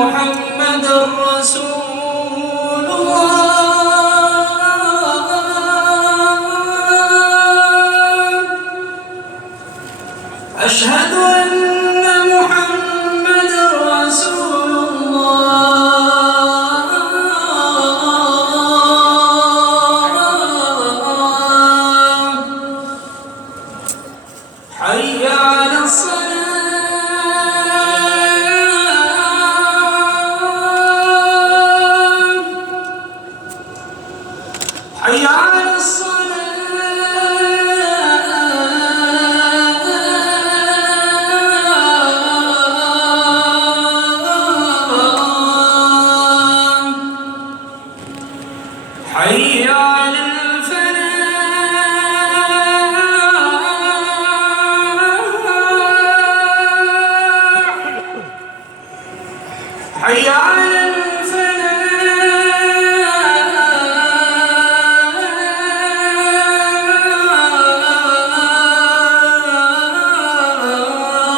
محمدًا رسول الله أشهد أن محمدًا رسول الله حي على الصلاة حي على الصلاة حي على الفلاح حي على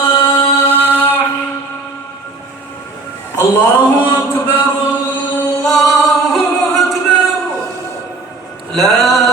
الفلاح الله أكبر الله أكبر لا